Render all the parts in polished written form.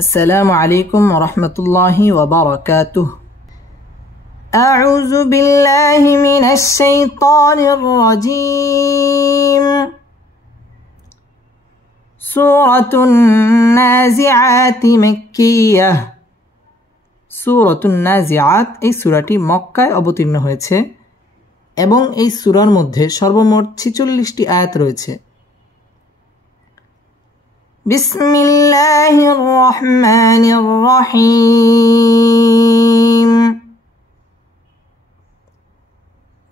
আসসালামু আলাইকুম ওয়া রাহমাতুল্লাহি ওয়া বারাকাতুহু। আউযু বিল্লাহি মিনাশ শাইতানির রাজীম। সূরাতুন নাজিআত মাক্কিয়াহ। সূরাতুন নাজিআত এই সূরাটি মক্কায় অবতীর্ণ হয়েছে এবং এই সূরার মধ্যে সর্বমোট 46টি আয়াত রয়েছে। বিসমিল্লাহির রহমানির রহিম।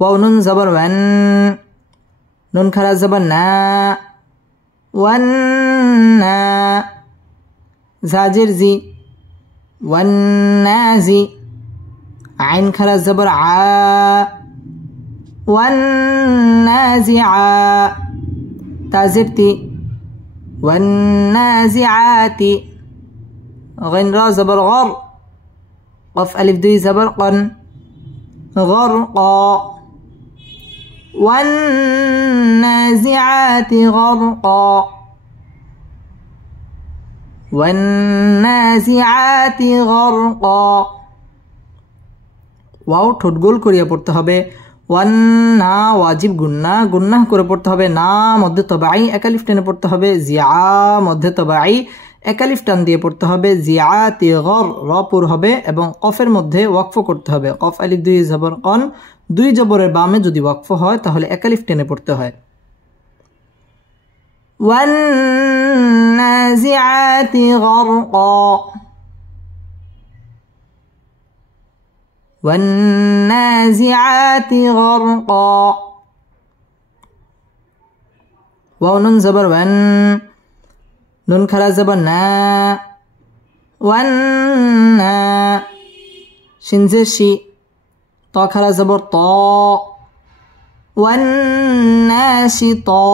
ওয়াও নুন জবর ওয়ান, নুন খারা জবর না, ওয়ান না, জাজির জি, ওয়ান নাজি, আইন খারা জবর আ, ওয়ান নাজিআ, তাজির তি, والنازعات، غين را زبر غر، قف ألف دوي زبر قن، غرقا، والنازعات غرقا، والنازعات غرقا। ওয়াও ঠোঁট গোল করিয়া পড়তে হবে। ওয়ান না ওয়াজিব গুন্না, গুন্নাহ করে পড়তে হবে। না মধ্যে তবাই একালিফ টেনে পড়তে হবে। জিয়া মধ্যে তবাই একালিফ টান দিয়ে পড়তে হবে। জিয়াতি গর র পুর হবে এবং কফের মধ্যে ওয়াকফ করতে হবে। কফ আলিফ দুই জবর কন, দুই জবরের বামে যদি ওয়াকফ হয় তাহলে একালিফ টেনে পড়তে হয়। ওয়ান নাজিআতি গরকা, والنازعات غرقا। واو نون زبر ون، نون خرا زبر نا، والنا، شين زير شي، طا خرا زبر طا، والناشطا،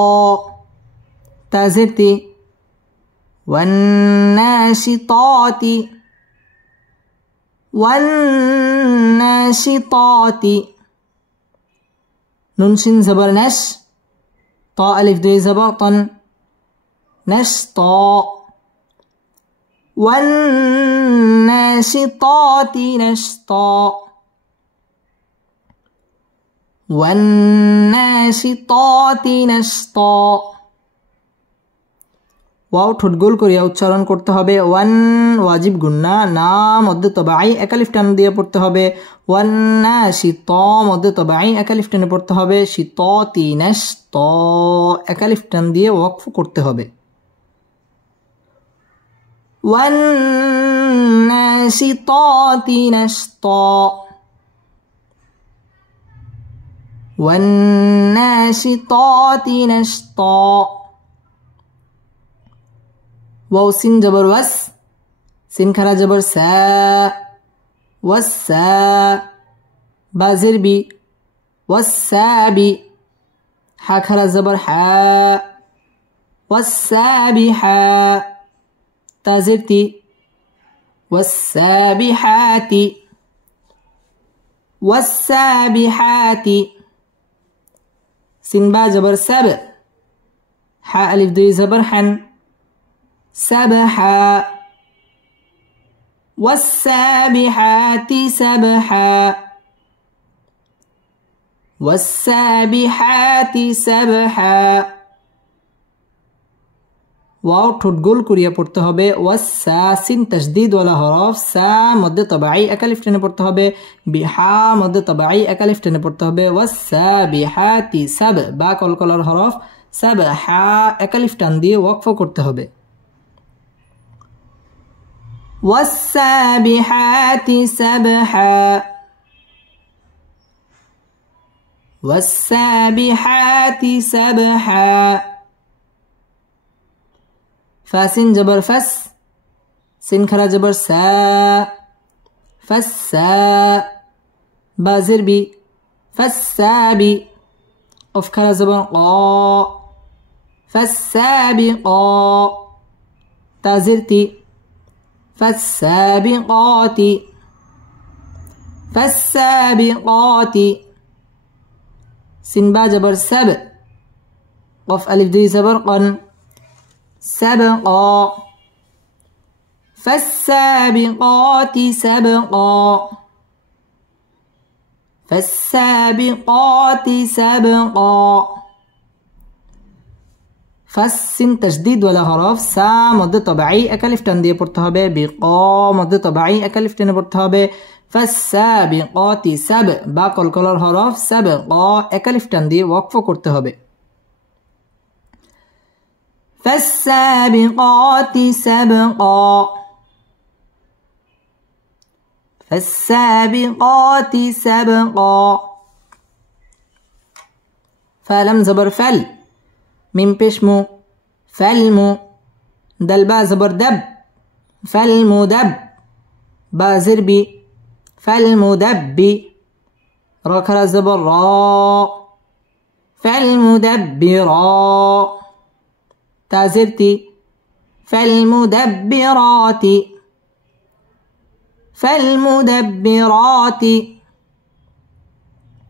تا زير تي، والناشطات، والناشطات، نون شين زبر نش، طا ألف دوي زبر طن، نشطا، والناشطات نشطا، والناشطات نشطا। ওয়াও ঠোঁট গোল করিয়া উচ্চারণ করতে হবে। ওয়ান ওয়াজিব গুন্না, না মধ্যে তবাই একালিফ টান দিয়ে পড়তে হবে। ওয়ান না শীত মধ্যে তবাই একালিফ টানে পড়তে হবে। শীত তিনাস ত একালিফ টান দিয়ে ওয়াকফ করতে হবে। ওয়ান নাশিতাতি নাশতা, ওয়ান নাশিতাতি নাশতা। واو سين جبر وس، سين خرا جبر سا، وسا، بازر بي، والسابي، حا خرا زبر حا، والسابحا، تازر تي، والسابحات، والسابحات، سين با جبر سب، حا ألف دوي زبر حن، سبحا، والسابحات سبحا، والسابحات سبحا। ওয়াও ঠোঁট গোল করিয়া পড়তে হবে। ওয়াসা সিন তাসদীদ ওয়ালা হরফ, সা মধ্যে তবাই একালিফ টেনে পড়তে হবে। বিহা মধ্যে তবাই একালিফ টেনে পড়তে হবে। ওয়াসাবিহাতি সাব, বা কলকলার হরফ, সাবহা একালিফ টান দিয়ে ওয়াকফ করতে হবে। والسابحات سبحا، والسابحات سبحا। فاسين جبر فس، سين خرا جبر سا، فسا، بازر بي، فسابي، قف خرا جبر قا، فالسابقا، تازرتي، فالسابقات، فالسابقات، سين با جبر سب، قف ألف دوي زبر قن، سبقا، فالسابقات سبقا فالسابقات سبقا ফাসিন তাসদীদ ওয়ালা হরফ সা মধ্যে তবাই একালিফ টান দিয়ে পড়তে হবে বিক মধ্যে তবাই একালিফ টেনে পড়তে হবে ফাসসাবিকাতি সাব বা কলকলার হরফ সাবকা একালিফ টান দিয়ে ওয়াকফ করতে হবে ফাসসাবিকাতি সাবকা ফাসসাবিকাতি সাবকা ফালাম জবর ফাল ميم بيش مو فالمو دال با زبر دب فالمدب با زربي فالمدبي را كرا زبر را فالمدبرا تا زرتي فالمدبرات فالمدبرات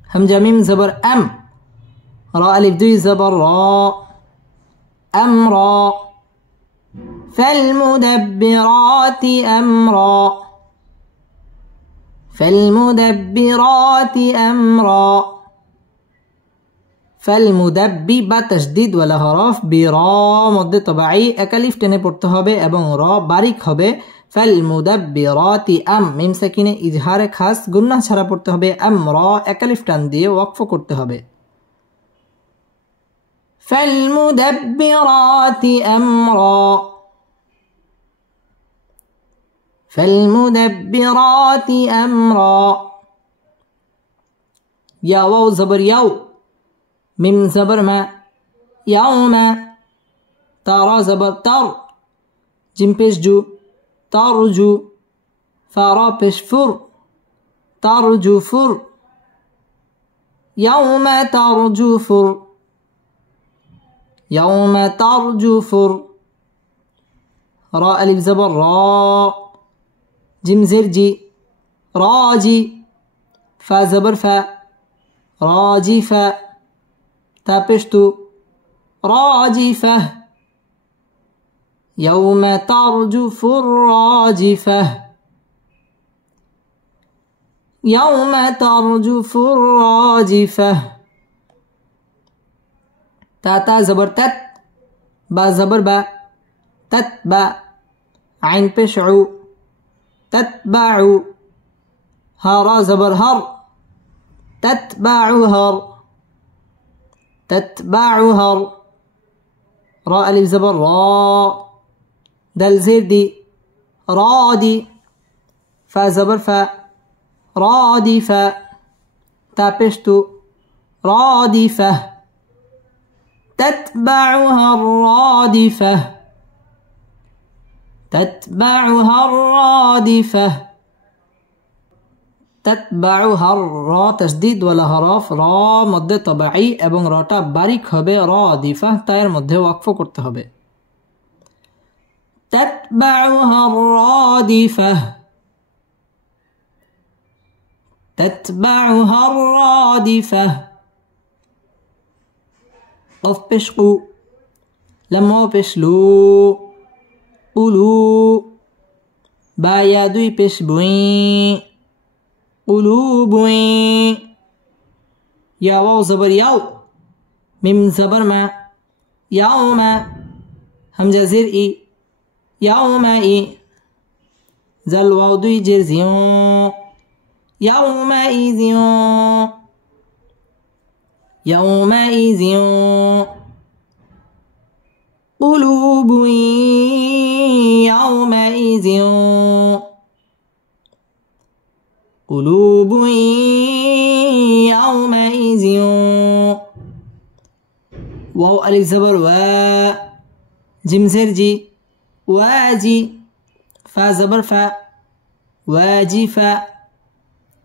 همجة ميم زبر أم را ألف دوي زبر را أمرا فالمدبرات أمرا فالمدبرات أمرا فالمدبي با تشديد ولا حرف برا مد طبيعي একালিফ টেনে পড়তে হবে এবং র বারিক হবে فالمدبرات أم মিম সাকিনে ইজহারে খাস গুন্নাহ ছাড়া পড়তে হবে আমরা একালিফ টান দিয়ে ওয়াকফ করতে হবে فالمدبرات أمرا فالمدبرات أمرا يا واو زبر يو ميم زبر ما يوم ترى زبر تر جيم بيش جو ترجو فرا بيش فر ترجو فر يوم ترجو فر يوم ترجف راء ألف زبر را جيم زرجي راجي فا زبر فا راجي فا تابشتو راجفة يوم ترجف الراجفة يوم ترجف الراجفة تا زبر تت با زبر با تتبع عين بشعو تتبع هارا زبر هر تتبع هر تتبع هر راء ألف زبر را دال زير دي رادي فا زبر فا رادي فا تابشتو رادفة تتبعها الرادفة تتبعها الرادفة تتبعها الرا تشديد ولا حرف را مد طبيعي এবং রাটা বারিক হবে রাদিফা তায়ের মধ্যে ওয়াকফ করতে হবে تتبعها الرادفة تتبعها الرادفة قف بشقو لما بشلو قلو بايا دوي بشبوين قلوبوين يا واو زبر يو ميم زبر ما يوم همزة زر إي يوم إي زل واو دوي جر زيون يومئذ يومئذ قلوب يومئذ قلوب يومئذ واو ألف زبر و جيم زرجي واجي فا زبر فا واجفة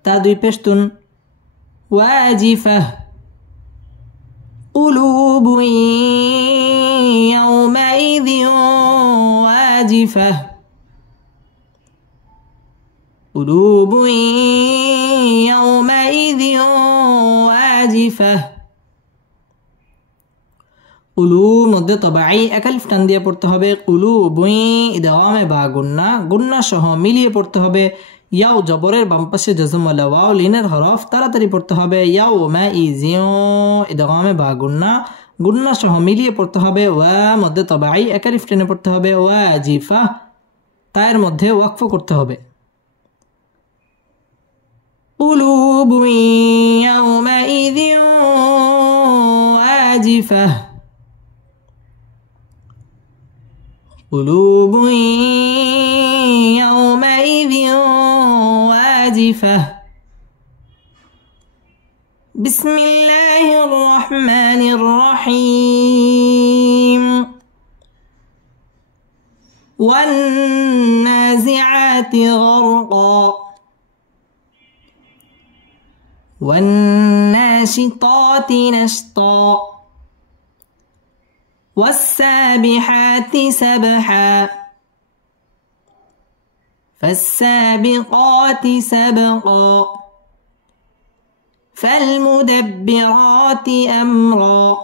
تا دوي پشتون واجفة قلوب يومئذ واجفة قلوب يومئذ واجفة কুলু মধ্যে তবাই একালিফ টান দিয়ে পড়তে হবে কুলু বুই ইদগামে বা গুন্না গুন্না সহ মিলিয়ে পড়তে হবে ইয়াও জবরের বাম পাশে জজম ওয়ালা ওয়াও লিনের হরফ তাড়াতাড়ি পড়তে হবে ইয়াও মা ইজিও ইদগামে বা গুন্না গুন্না সহ মিলিয়ে পড়তে হবে ওয়া মধ্যে তবাই একালিফ টেনে পড়তে হবে ওয়াজিফা তায়ের মধ্যে ওয়াকফ করতে হবে قلوب يومئذ واجفة قلوب يومئذ واجفة بسم الله الرحمن الرحيم والنازعات غرقا والناشطات نشطا والسابحات سبحا فالسابقات سبقا فالمدبرات أمرا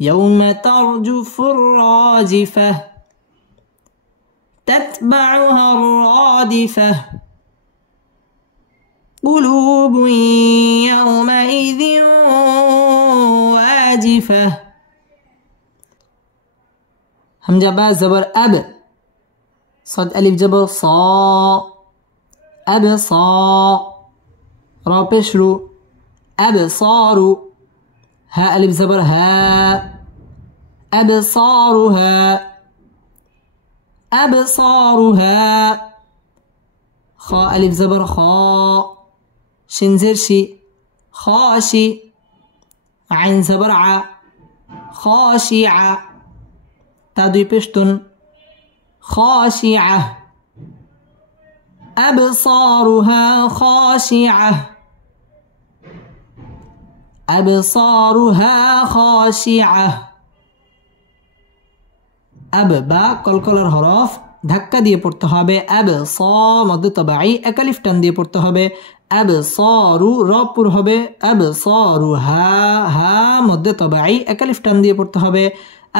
يوم ترجف الراجفة تتبعها الرادفة قلوب يومئذ واجفة همزة با زبر أب صاد ألف جبر صا أب صا را بشرو أب صارو ها ألف زبر ها أبصارها أبصارها خا ألف زبر خا شنزرشي خاشي عين زبر ع خاشعة تادوي بشتن خاشعة أبصارها خاشعة أبصارها خاشعة أب با কলকলার হরফ ধাক্কা দিয়ে পড়তে হবে আব স মধ্য তবাই একালিফ টান দিয়ে পড়তে হবে আব সরু রপুর হবে আব সরু হা হা মধ্য তবাই একালিফ টান দিয়ে পড়তে হবে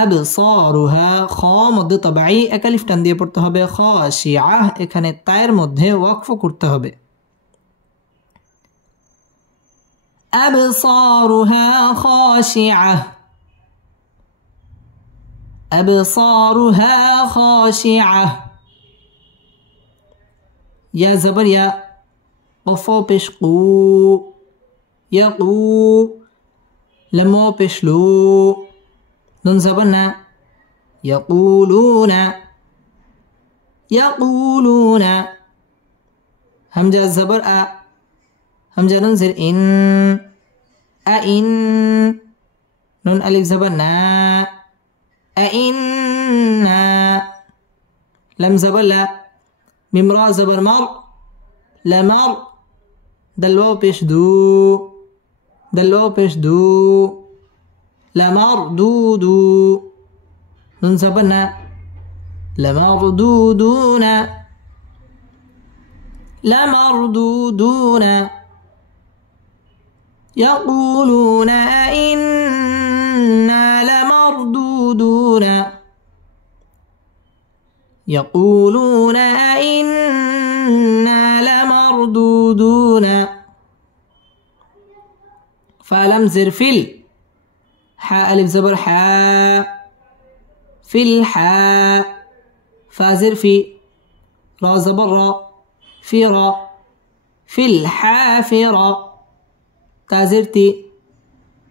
আব সরু হা খ মধ্য তবাই একালিফ টান দিয়ে পড়তে হবে খাশিআহ এখানে তায়ের মধ্যে ওয়াকফ করতে হবে أبصارها خاشعة أبصارها خاشعة يا زبر يا قفو بشقو يقو لمو بشلو نون زبرنا يقولون يقولون همزة زبر أ همزة ننزل إن أئن نون ألف زبر نا أئنا لم زبر لا ميم را زبر مر لمر دلو بيش دو دلو بيش دو لمر دو دو نون زبر نا لمردودون لمردودون يقولون أئنا لمردودون يقولون أئنا لمردودون فلم زر فل حاء ألف زبر حاء في الحاء فازر في را زبر را في را في الحافرة تازرتي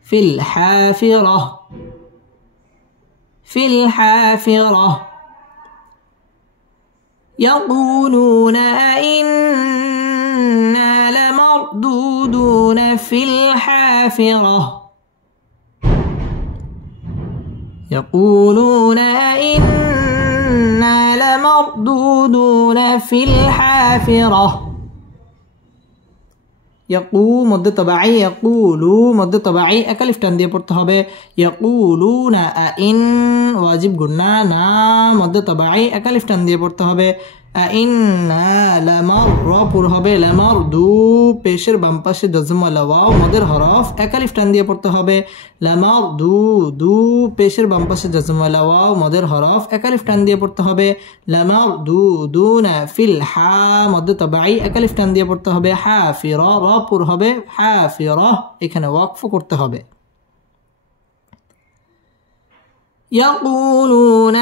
في الحافرة في الحافرة يقولون أئنا لمردودون في الحافرة يقولون أئنا لمردودون في الحافرة ইয়াকু মধ্যে তবাই ইয়াকুলু মধ্যে তবাই একালিফ টান দিয়ে পড়তে হবে ইয়াকুলুনা আইন ওয়াজিব গুন্না না মধ্যে তবাই একালিফ টান দিয়ে পড়তে হবে আইন্না লামার র পুর হবে লামার দু পেশের বাম পাশে জজমওয়ালা ওয়াও মদের হরফ এক আলিফ টান দিয়ে পড়তে হবে লামার দু পেশের বাম পাশে জজমওয়ালা ওয়াও মদের হরফ এক আলিফ টান দিয়ে পড়তে হবে লামার দুনা ফিল হা মদ তাবাই এক আলিফ টান দিয়ে পড়তে হবে হাফিরা র পুর হবে হাফিরা এখানে ওয়াকফ করতে হবে يقولون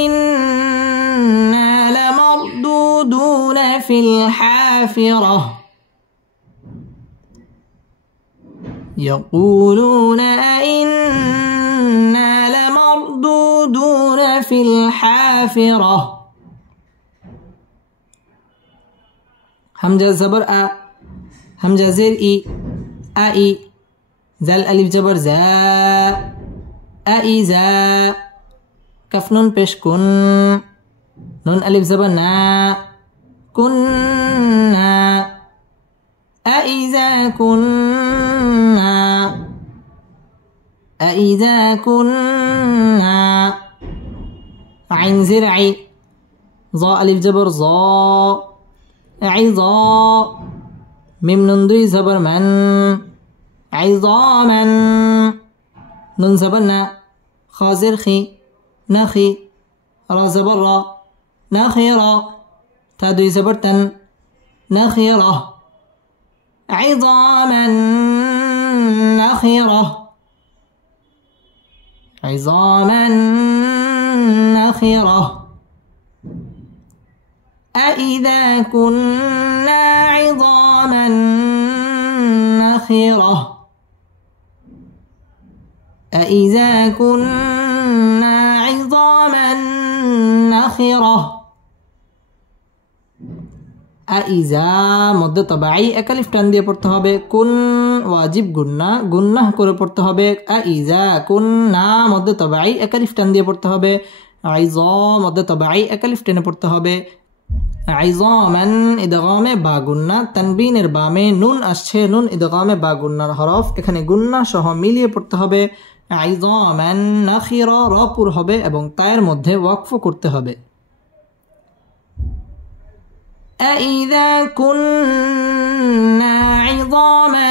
إنا لمردودون في الحافرة يقولون إنا لمردودون في الحافرة همزة زبر أ همزة زير إي أي زال ألف جبر زا أإذا كف نون পেশ কুন নুন আলিফ জবর না কুন্না أإذا كنا أإذا كنا عين زرعي ظا ألف جبر ظا عظا ميم نون দুই জবর মান عظاما نون زبرنا خازر خي نخي را زبر را نخيرا تادوي زبرتن نخيرة عظاما نخيرة عظاما نخيرة أإذا كنا عظاما نخيرة أإذا كنا عظاما نخرة أإذا মধ্যে তবাই এক আলিফ টান দিয়ে পড়তে হবে কুন ওয়াজিব গুন্নাহ করে পড়তে হবে أإذا كنا মধ্যে তবাই এক আলিফ টান দিয়ে পড়তে হবে عظام মধ্যে তবাই এক আলিফ টেনে পড়তে হবে عظاما ইদগামে বা গুন্না তানবিনের বামে নুন আসছে নুন ইদগামে বা গুন্নার হরফ এখানে গুন্না সহ মিলিয়ে পড়তে হবে عظاما نخرة র পুর হবে এবং তায়ের মধ্যে ওয়াকফ করতে হবে أإذا كنا عظاما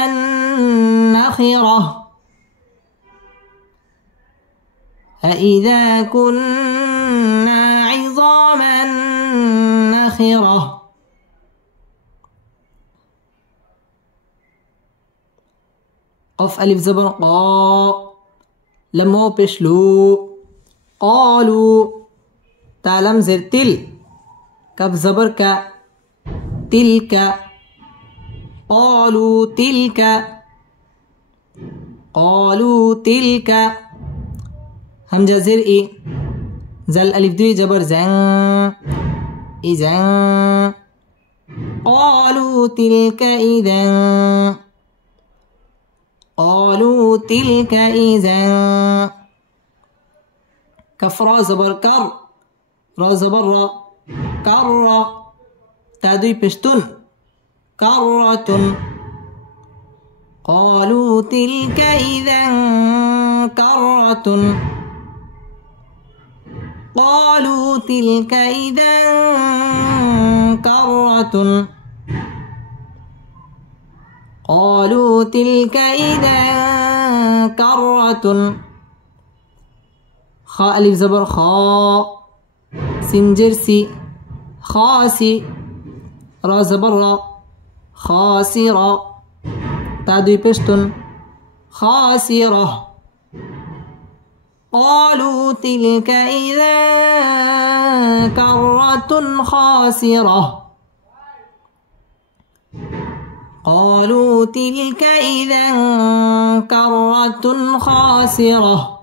نخرة أإذا كنا عظاما نخرة قف ألف زبر قا لم পেশ লু قالوا تا لم زر تل كف زبر ك تلك قالوا تلك قالوا تلك همزة زر إي زل ألف دوي جبر زن إذن قالوا تلك إذن قالوا تلك إذا كف را زبر كر را زبر را كر تادوي پشتون كرة قالوا تلك إذا كرة قالوا تلك إذا كرة قالوا تلك إذا كرة خاء ألف زبر خاء سنجرسي خاسي را زبر را خاسرة تادوي پشتون خاسرة قالوا تلك إذا كرة خاسرة قالوا تلك إذا كرة خاسرة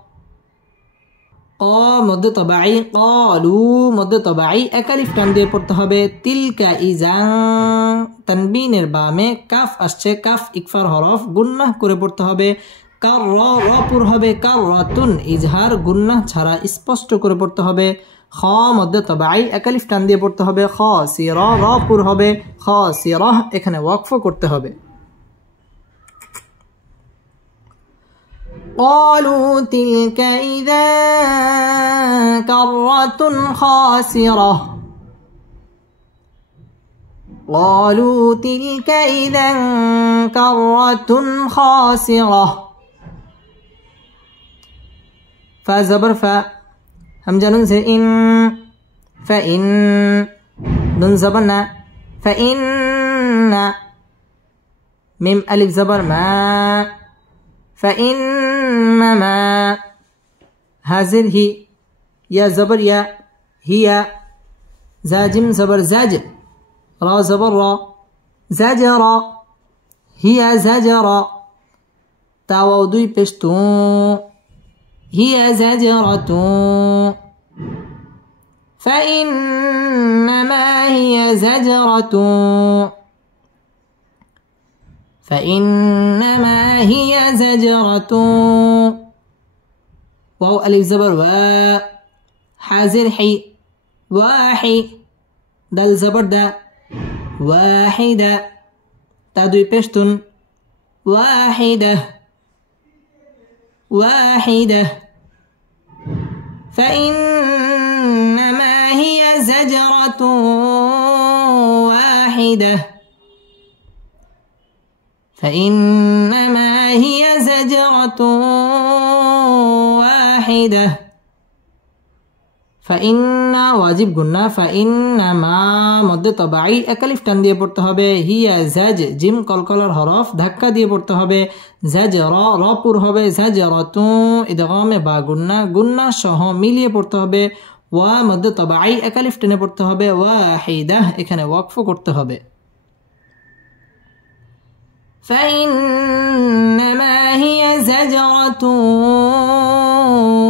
মধ্যে তবাই قالوا মধ্যে তবাই এক আলিফ টান দিয়ে পড়তে হবে তিলকা ইজা তানবিনের বামে কাফ আসছে কাফ ইকফার হরফ গুন্নাহ করে পড়তে হবে কার র পুর হবে কাররাতুন ইজহার গুন্নাহ ছাড়া স্পষ্ট করে পড়তে হবে খ মধ্যে তবাই এক আলিফ টান দিয়ে পড়তে হবে খাসিরা র পুর হবে খাসিরা এখানে ওয়াকফ করতে হবে قالوا تلك إذا كرة خاسرة قالوا تلك إذا كرة خاسرة فا زبر فا همزة نون زير إن فإن نون زبرنا فإن ميم ألف زبر ما فإنما هازر هي يا زبر يا هي زاجم زبر زاج را زبر را زجر هي زجر تاو دوي پشتو هي زجرة فإنما هي زجرة فإنما هي زجرة واو ألف زبر و حازر حي واحي دال زبر دا واحدة تادوي پشتون واحدة واحدة فإنما هي زجرة واحدة فإنما هي زجرة واحدة فإن واجب गुन्ना فإنما মধ্যে তবাই একালিফ টান দিয়ে পড়তে হবে হিয়া জাজ জিম কলকলার হরফ ধাক্কা দিয়ে পড়তে হবে জাজর র পুর হবে জাজরাতু ইদগামে বা গুন্না সহ মিলিয়ে পড়তে হবে ওয়া মধ্যে তবাই একালিফ টেনে পড়তে হবে ওয়াহিদা এখানে ওয়াকফ করতে হবে فإنما هي زجرة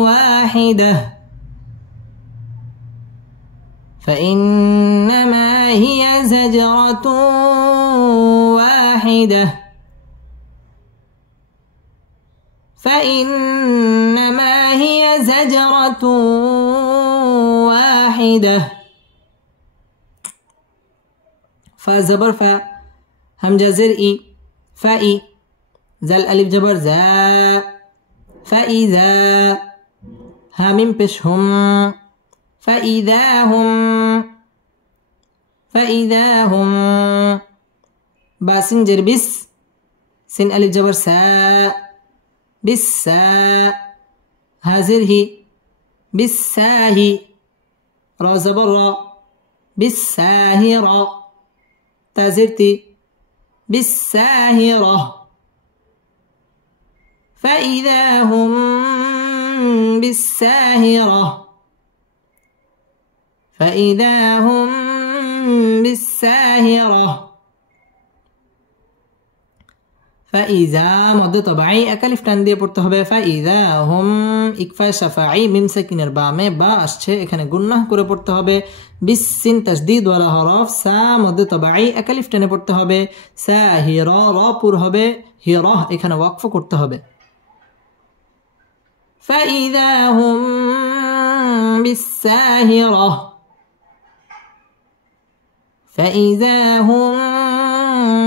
واحدة فإنما هي زجرة واحدة فإنما هي زجرة واحدة فا زبر فا همزة زر إي فإي زل ألف جبر زا فإذا هامim পেশ হুম فإذا هم باسين جر بس سين ألف جبر سا بالسا هازر هي بالساهي را زبر را بالساهرة تازرتي بالساهرة فإذا هم بالساهرة فإذا هم بالساهرة فإذا মধ্যে তবাই একালিফ টান দিয়ে পড়তে হবে فإذا هم ইকফা শাফাঈ মিম সাকিনের বামে বা আসছে এখানে গুন্নাহ করে পড়তে হবে বিসিন তাসদীদ ওয়ালা হরফ সা মধ্যে তবাই একালিফ টেনে পড়তে হবে সাহিরা রা পুর হবে হিরা এখানে ওয়াকফ করতে হবে فإذا هم بالساهرة فإذا هم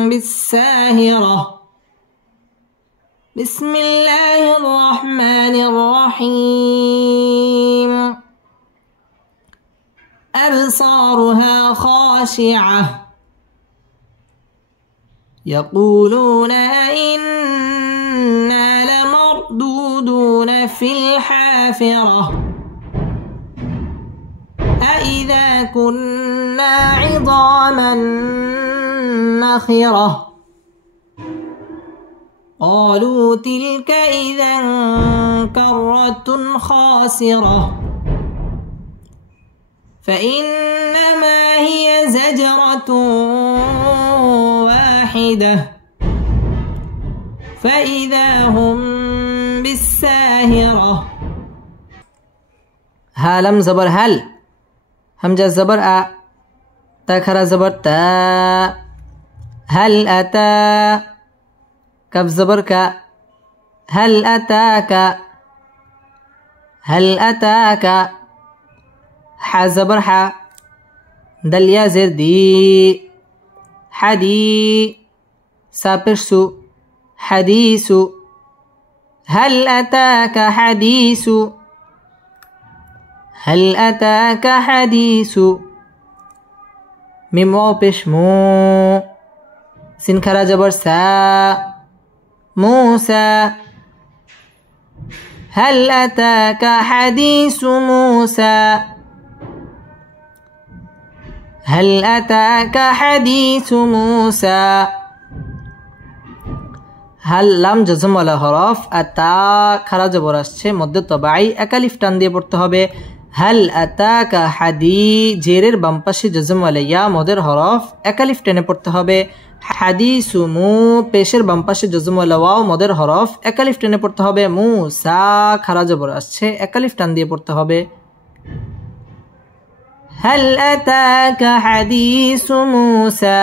بالساهرة بسم الله الرحمن الرحيم أبصارها خاشعة يقولون إنا لمردودون في الحافرة أإذا كنا عظاما نخرة قالوا تلك إذا كرة خاسرة فإنما هي زجرة واحدة فإذا هم بالساهرة هالم زبر هل همزة زبر أ تاخر زبر تا هل أتى كف زبر ك هل أتاك هل أتاك ح زبر ح دل يا زر دي حدي سابرسو حديث هل أتاك حديث هل أتاك حديث মিম ওয়াও পেশ মু সিন খারা জবর সা موسى هل أتاك حديث موسى هل أتاك حديث موسى হাল লাম জজম ওয়ালা হরফ আতা খারা জবর আসছে মধ্যে তবাই একালিফ টান দিয়ে পড়তে হবে হাল আতাকা হাদি জেরের বাম পাশে জজম ওয়ালা ইয়া মদের হরফ একালিফ টেনে পড়তে হবে হাদিসু মু পেশের বাম পাশে জজম ওয়ালা ওয়াও মদের হরফ একালিফ টেনে পড়তে হবে মুসা খারা জবর আসছে একালিফ টান দিয়ে পড়তে হবে হাল আতাকা হাদিসু মুসা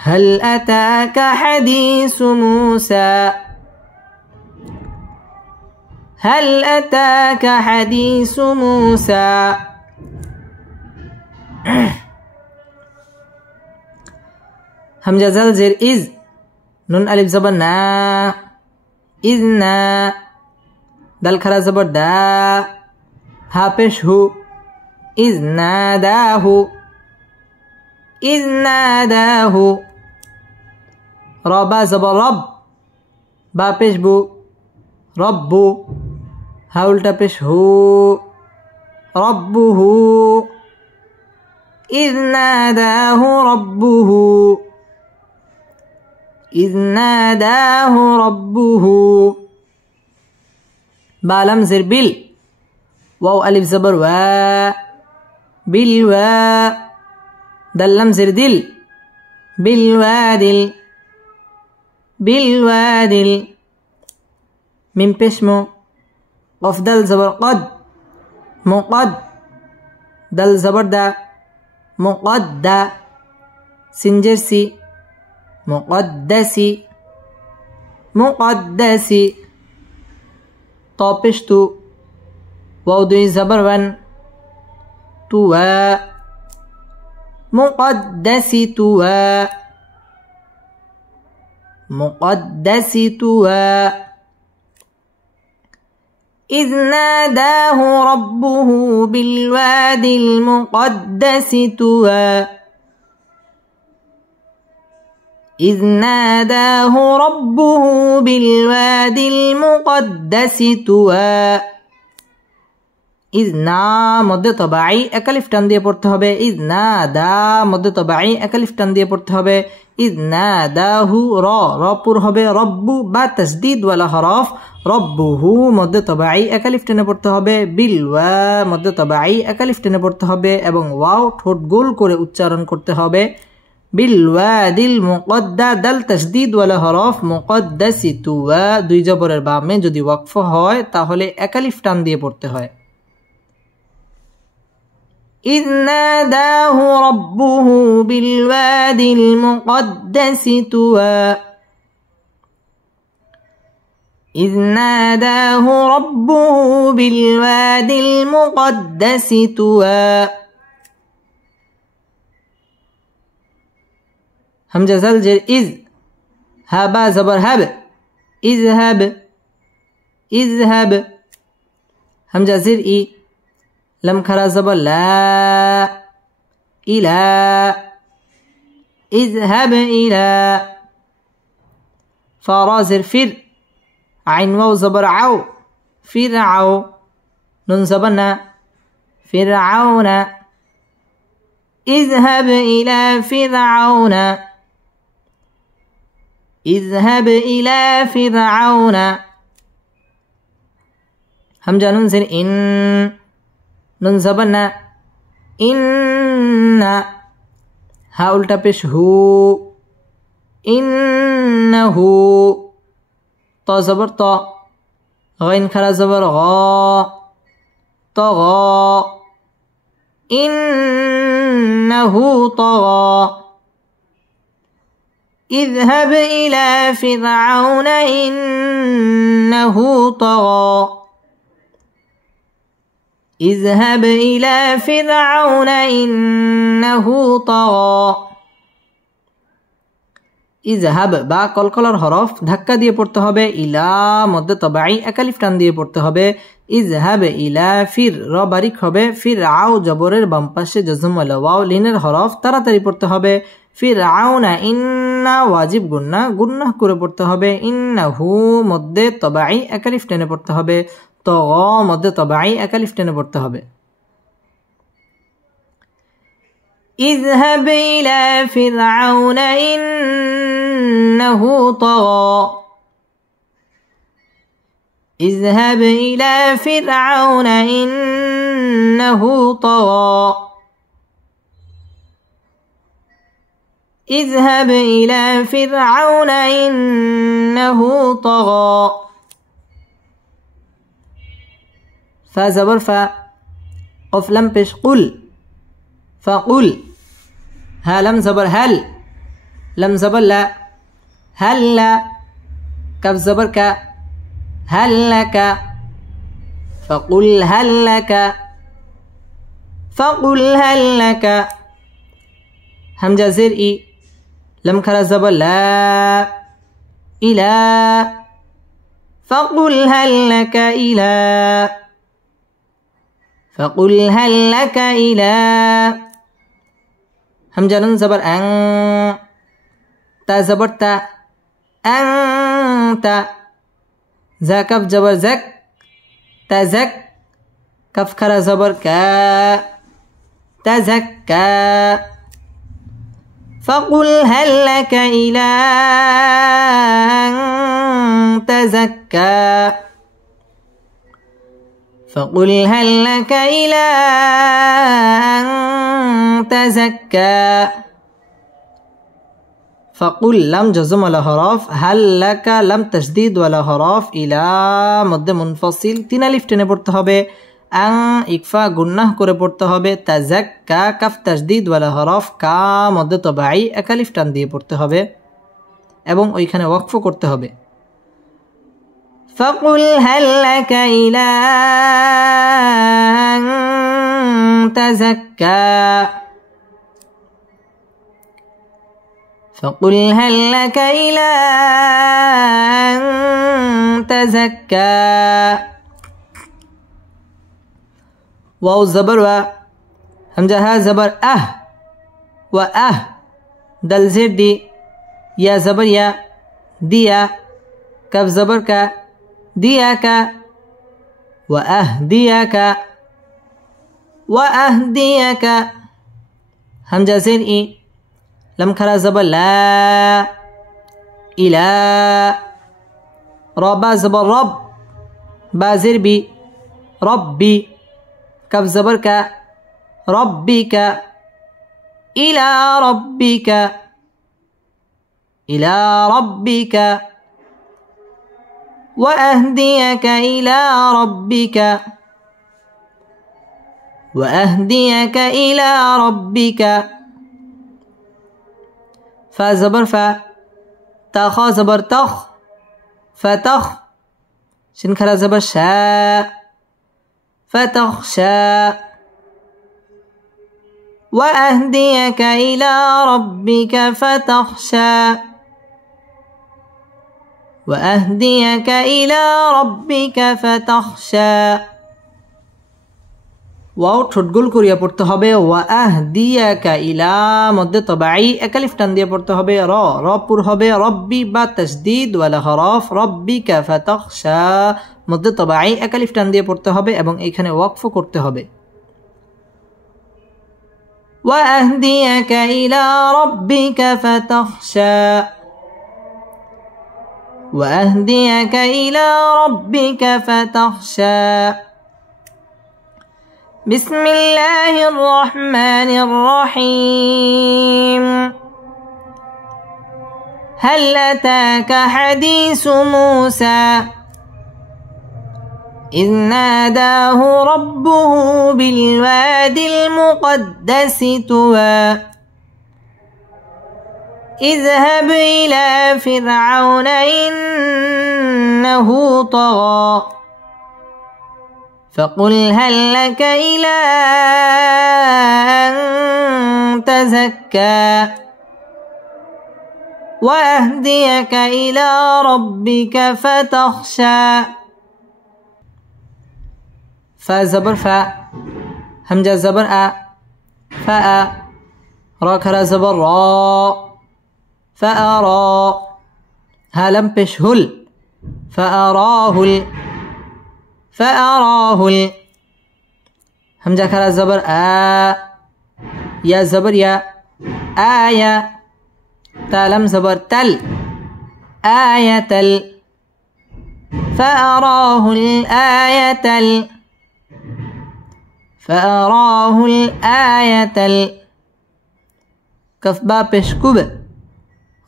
هل أتاك حديث موسى هل أتاك حديث موسى همزة زال زير إذ نون ألف زبر نا إذ نا دال خرا زبر دا ها پیش هو إذ ناداه إذ ناداه ربا زبر رب با پیش بو رب ها الٹا پیش هو ربه إذ ناداه ربه إذ ناداه ربه با لم زر بال واو ألف زبر وا بالوا دل لم زر دل بالوادل بالوادل من بشمو قف دل زبر قد مقد دل زبر دا مقد سنجرسي مقدسي مقدسي طابشتو وودي زبر ون توا مقدسي توا مقدسي توا إذ ناداه ربه بالوادي المقدس توا إذ ناداه ربه بالوادي المقدس توا إذ نا মধ্যে তবাই একালিফ টান দিয়ে পড়তে হবে إذ نادى মধ্যে তবাই একালিফ টান দিয়ে পড়তে হবে إذ ناداه র পুর হবে রব্বু বা তাসদীদ ওয়ালা হরফ রব্বুহু মধ্যে তবাই একালিফ টেনে পড়তে হবে বিলওয়া মধ্যে তবাই একালিফ টেনে পড়তে হবে এবং ওয়াও ঠোঁট গোল করে উচ্চারণ করতে হবে বিলওয়াদিল মুকদ্দা দাল তাসদীদ ওয়ালা হরফ মুকদ্দাসি তুয়া দুই জবরের বামে যদি ওয়াকফ হয় তাহলে একালিফ টান দিয়ে পড়তে হয় إذ ناداه ربه بالوادي المقدس طوى إذ ناداه ربه بالوادي المقدس طوى همزة زلجر إذ هابا زبر هب اذهب اذهب همزة زر إي لم خرا زبر لا إلى اذهب إلى فرازر فر عين واو زبر عو فرعو نون زبرنا فرعون اذهب إلى فرعون اذهب إلى فرعون همزة نون زر إن نون زبرنا إن ها الٹا پیش هو إنه طا زبر طا غين خرا زبر غا طغى إنه طغى اذهب إلى فرعون إنه طغى اذهب إلى فرعون إنه طغى ইজহাব বা কলকলার হরফ ধাক্কা দিয়ে পড়তে হবে, ইলা মধ্যে তবাই একালিফ টান দিয়ে পড়তে হবে। ইজহাব ইলা ফির র বারিক হবে, ফির আও জবরের বাম পাশে জজম ওয়াও লিনের হরফ তাড়াতাড়ি পড়তে হবে। ফির আউনা ইন্না ওয়াজিব গুন্না গুন্নাহ করে পড়তে হবে। ইন্নাহু মধ্যে তবাই একালিফ টেনে পড়তে হবে। ত মধ্যে তবাই একালিফ টেনে পড়তে হবে। اذهب إلى فرعون إنه طغى اذهب إلى فرعون إنه طغى اذهب إلى فرعون إنه طغى فا زبر فا قف لم بش قل فقل ها لم زبر هل لم زبر لا هل لا كف زبر ك هل لك فقل هل لك فقل هل لك همزة زر إي لم خرا زبر لا إلى فقل هل لك إلى فقل هل لك إلى همزة نون زبر أن تا زبر تا أنت زا كف زبر زك تزك كف خرا زبر كا تزكى فقل هل لك إلى أن تزكى فقل هل لك إلى أن تزكى فقل لم جزم ولا حرف هل لك لم تشديد ولا حرف إلى مد منفصل তিন আলিফ টেনে পড়তে হবে। আং ইকফা গুন্নাহ করে পড়তে হবে। তাজাক্কা কাফ তাশদীদ ওয়ালা হরফ কা মধ্যে তবাই এক আলিফ টান দিয়ে পড়তে হবে এবং ওইখানে ওয়াকফ করতে হবে। فقل هل لك إلى أن تزكى فقل هل لك إلى أن تزكى واو زبر و همزة ها زبر وأه دل زر دي يا زبر يا ديا كف زبر كا دياك وأهديك وأهديك همزة زر إي لم خرا زبر لا إلى ربا زبر رب با زر بي ربي كف زبر كا ربك إلى ربك إلى ربك وأهديك إلى ربك وأهديك إلى ربك فا زبر فا تخا زبر تخ فتخ شن خرا زبر شاء فتخشى وأهديك إلى ربك فتخشى وأهديك إلى ربك فتخشى ওয়াও ঠোঁটগোল করিয়া পড়তে হবে। ওয়াহদিয়াকা ইলা মধ্যে তবাই একালিফ টান দিয়ে পড়তে হবে। র পুর হবে। রব্বি বা তাসদীদ ওয়ালা হরফ রব্বিকা ফাতাখশা মধ্যে তবাই একালিফ টান দিয়ে পড়তে হবে এবং এখানে ওয়াকফ করতে হবে। ওয়াহদিয়াকা ইলা রব্বিকা ফাতাখশা وأهديك إلى ربك فتخشى بسم الله الرحمن الرحيم هل أتاك حديث موسى إذ ناداه ربه بالوادي المقدس طوى اذهب إلى فرعون إنه طغى فقل هل لك إلى أن تزكى وأهديك إلى ربك فتخشى فا زبر فا همزة زبر أ فأ را كرا زبر را فأرى هلم بش هل فأراه همزة كرا زبر آ يا زبر يا آية تالم زبر تل آية تل فأراه الآية كف با بش كب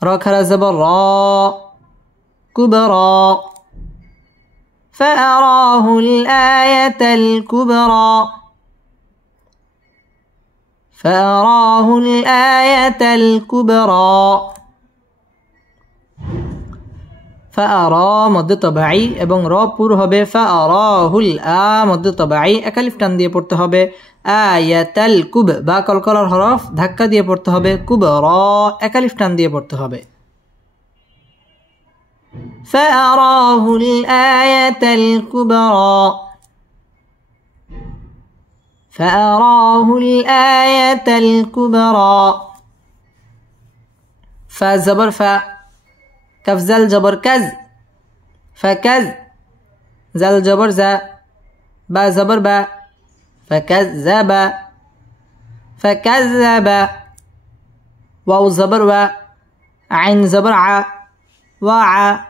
را كرا زبر را كبرى فأراه الآية الكبرى فأرى مد طبعي এবং র পুর হবে ফাআরাহুল আ মদ তবাই একালিফ টান দিয়ে পড়তে হবে আয়াতাল কুব বা কলকলার হরফ ধাক্কা দিয়ে পড়তে হবে কুবরা একালিফ টান দিয়ে পড়তে হবে فأراه الآية الكبرى فا زبر فا كف زل جبر كز فكز زل جبر زا با زبر با فكذب واو زبر و عين زبر ع وع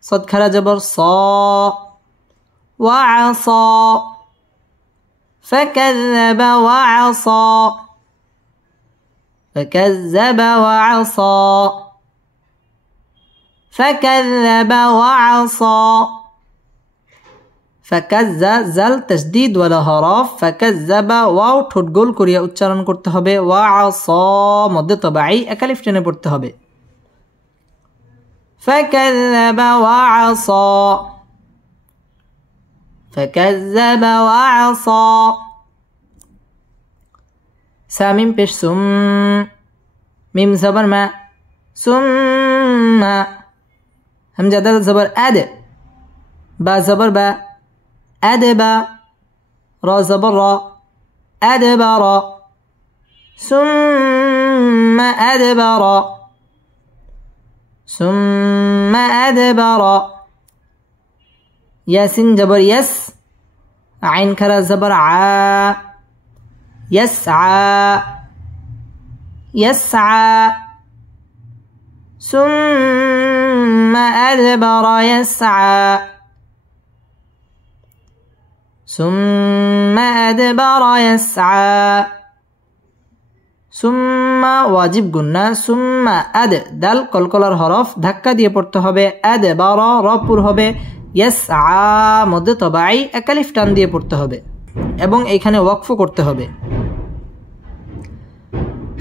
صد كرا جبر صا وعصى فكذب وعصى فكذب زل تشديد ولا হরফ فكذب ওয়াও ঠোঁট গোল করিয়া উচ্চারণ করতে হবে وعصى মধ্য তবাই একালিফ টেনে পড়তে হবে فكذب وعصى ساميم پیش سم ميم زبر ما ثم همزة دال زبر أد با زبر با أدبا را زبر را أدبر ثم أدبر ياسين جبر يس عين كرا زبر ع يسعى ثم أدبر يسعى ثم واجب গুন্না ثم أد দাল কলকলার হরফ ধাক্কা দিয়ে পড়তে হবে أدبر র পুর হবে يسعى মধ্য তবাই একালিফ টান দিয়ে পড়তে হবে এবং এইখানে ওয়াকফ করতে হবে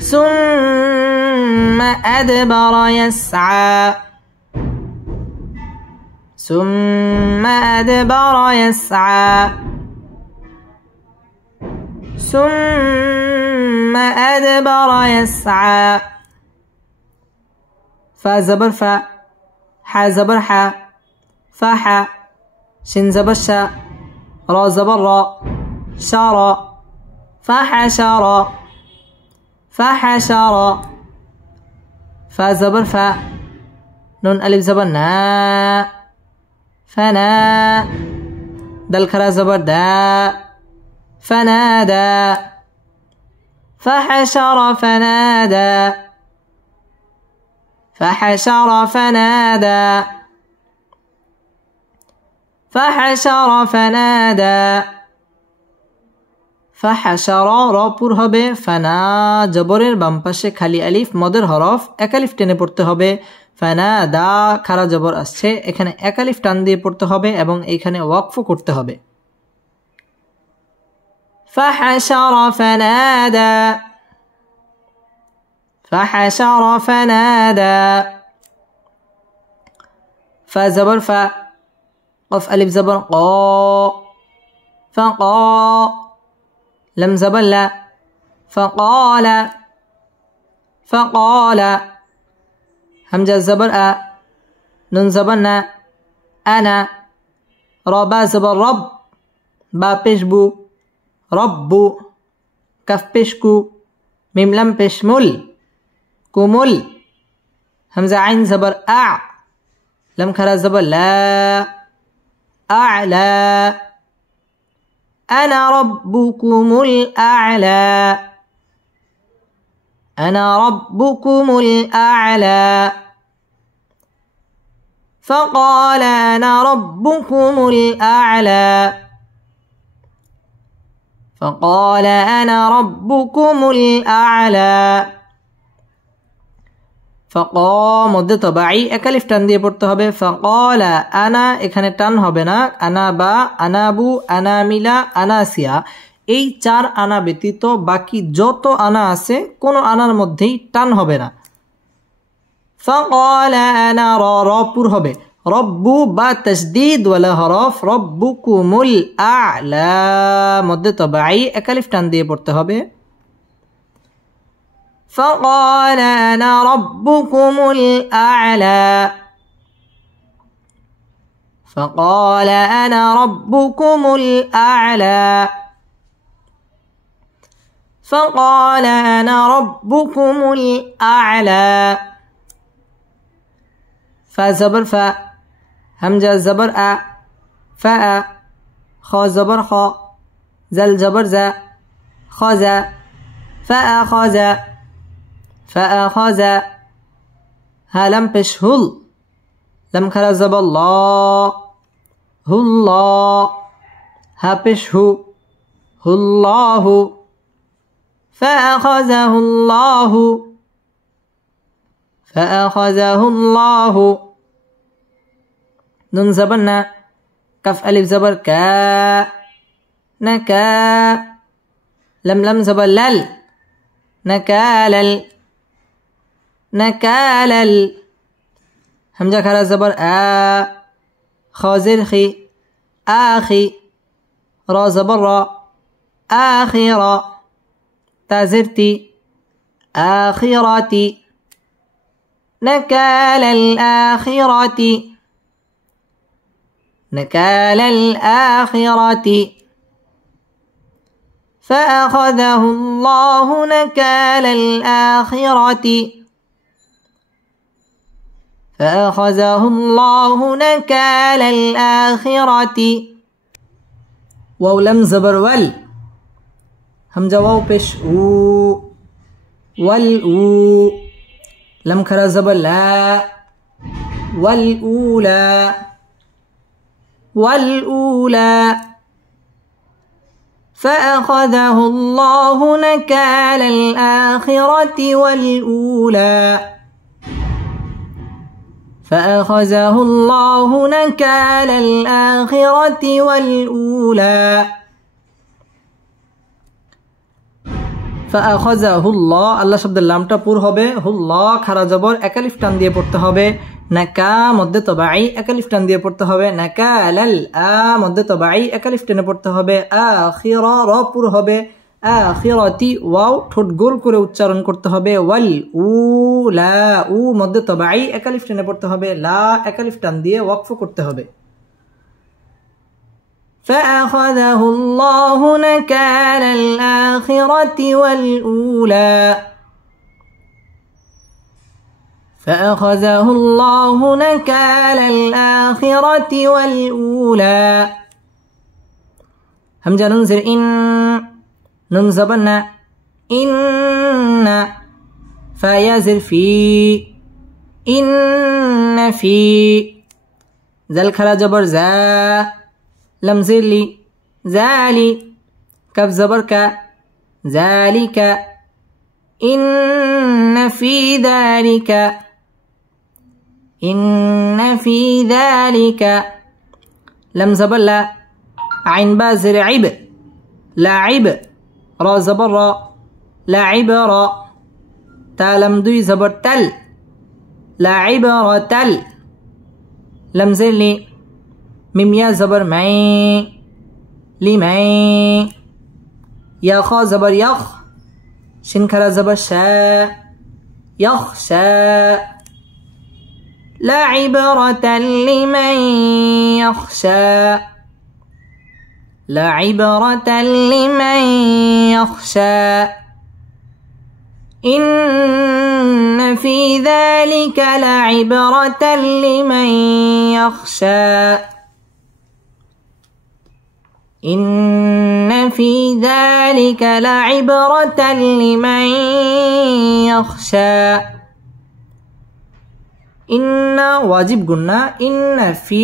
ثم أدبر يسعى ثم أدبر يسعى فا زبر فا حا زبر حا فاحا شن زبر شا را زبر را شارا فحشرا فا زبر فا نون ألف زبر نا فنا دل كرا زبر دا فنادى فحشر فنادى فحشر র পুর হবে ফানা জবরের বাম পাশে খালি আলিফ মদের হরফ এক আলিফ টেনে পড়তে হবে ফানাদা খারা জবর আসছে এখানে এক আলিফ টান দিয়ে পড়তে হবে এবং এখানে ওয়াকফ করতে হবে فحشر فنادى فا زبر فا قف ألف زبر قا فقا لم زبر لا فقال همزة زبر أ نون زبر نا أنا را با زبر رب با پیش بو ربو کف پیش کو میم لم پیش مل کومل همزة عين زبر أع لم خرا زبر لا أعلى أنا ربكم الأعلى أنا ربكم الأعلى فقال أنا ربكم الأعلى فقال أنا ربكم الأعلى فقا মধ্যে তবাই একালিফ টান দিয়ে পড়তে হবে ফাকালা আনা এখানে টান হবে না আনা বা আনাবু আনামিলা আনাসিয়া এই চার আনা ব্যতীত বাকি যত আনা আছে কোন আনার মধ্যেই টান হবে না ফাকালা আনা রা পুর হবে রব্বু বা তাসদীদ ওয়ালা হরফ রব্বুকুমুল আ'লা মধ্যে তবাই একালিফ টান দিয়ে পড়তে হবে فقال أنا ربكم الأعلى فقال أنا ربكم الأعلى فقال أنا ربكم الأعلى فزبر ف همزة زبر أ فأ خا زبر خا زل زبر ز خذ فأخذ فأخذ ها لم پیش هل لم خرا زبر الله الله ها پیش هو الله فأخذه الله فأخذه الله نون زبرنا كف ألف زبر كا نكا لم زبر لل نكالل نكالل همزة خرا زبر آ خازر خي آخي را زبر را آخرة تازرتي آخرتي نكال الآخرة نكال الآخرة فأخذه الله نكال الآخرة فأخذه الله نكال الآخرة واو لم زبر ول همزة واو پیش او والأو لم خرا زبر لا والأولى والأولى فأخذه الله نكال الآخرة والأولى فأخذه الله نكال الآخرة والأولى فأخذه الله আল্লাহ শব্দের লামটা পুর হবে হুল্লাহ খারা জবর একালিফ টান দিয়ে পড়তে হবে নাকা মধ্যে তবাই একালিফ টান দিয়ে পড়তে হবে নাকালাল আ মধ্যে তবাই একালিফ টেনে পড়তে হবে আখিরা র পুর হবে আখিরাতি ওয়াও ঠোঁট গোল করে উচ্চারণ করতে হবে ওয়াল উলা উ মধ্যে তবাই একালিফ টেনে পড়তে হবে লা একালিফ টান দিয়ে ওয়াকফ করতে হবে فأخذه الله نكال الآخرة والأولى فأخذه الله نكال الآخرة والأولى همزة ننزل إن ننزبنا إن فيزل في إن في ذل خلا جبر ذا لم زلي ذالي كف زبر ك ذلك إن في ذلك إن في ذلك لم زبر لا عين بازر عب لاعب را زبر را لاعب را تا لم دوي زبر تل لاعب را تل لم زلي ميم يا زبر معي لمعي يا خا زبر يخ شن خرا زبر شا يخشى لعبرة لمن يخشى لعبرة لمن يخشى إن في ذلك لعبرة لمن يخشى إن في ذلك لعبرة لمن يخشى إن واجب গুন্না ইন্না ফি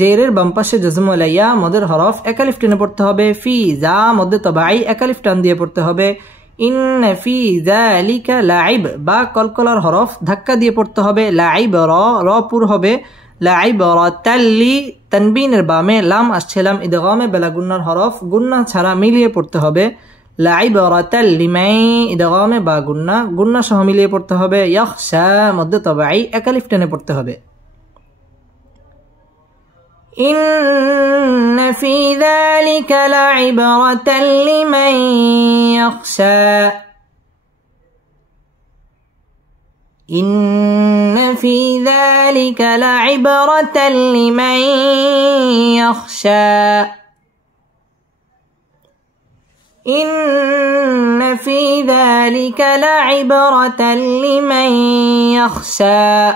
জেরের বাম পাশে জজম ওয়ালাইয়া মদের হরফ এক আলিফ টেনে পড়তে হবে ফি যা মধ্যে তবাই এক আলিফ টান দিয়ে পড়তে হবে ইন্না ফি যালিকা লাইব বা কলকলার হরফ ধাক্কা দিয়ে পড়তে হবে লাইব র পুর হবে লাইবরাতাল্লি তানবিনের বামে লাম আসছে লাম ইদগামে বেলা গুন্নার হরফ গুন্না ছাড়া মিলিয়ে পড়তে হবে লাইবরাতাল্লিমাই ইদগামে বা গুন্না সহ মিলিয়ে পড়তে হবে ইয়াখশা মধ্যে তবাই এক আলিফ টেনে পড়তে হবে ইন্না ফি যালিকা লাইবরাতাল লিমান ইয়াখশা إن في ذلك لعبرة لمن يخشى إن في ذلك لعبرة لمن يخشى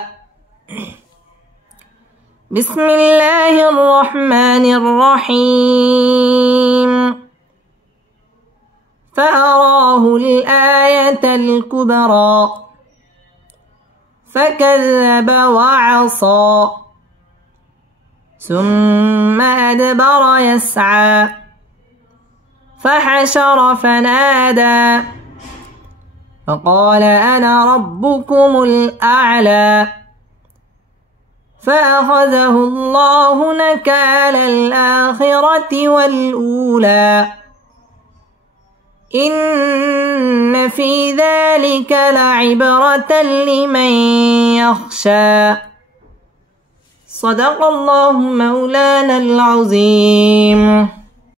بسم الله الرحمن الرحيم فأراه الآية الكبرى فكذب وعصى ثم أدبر يسعى فحشر فنادى فقال أنا ربكم الأعلى فأخذه الله نكال الآخرة والأولى إن في ذلك لعبرة لمن يخشى صدق الله مولانا العظيم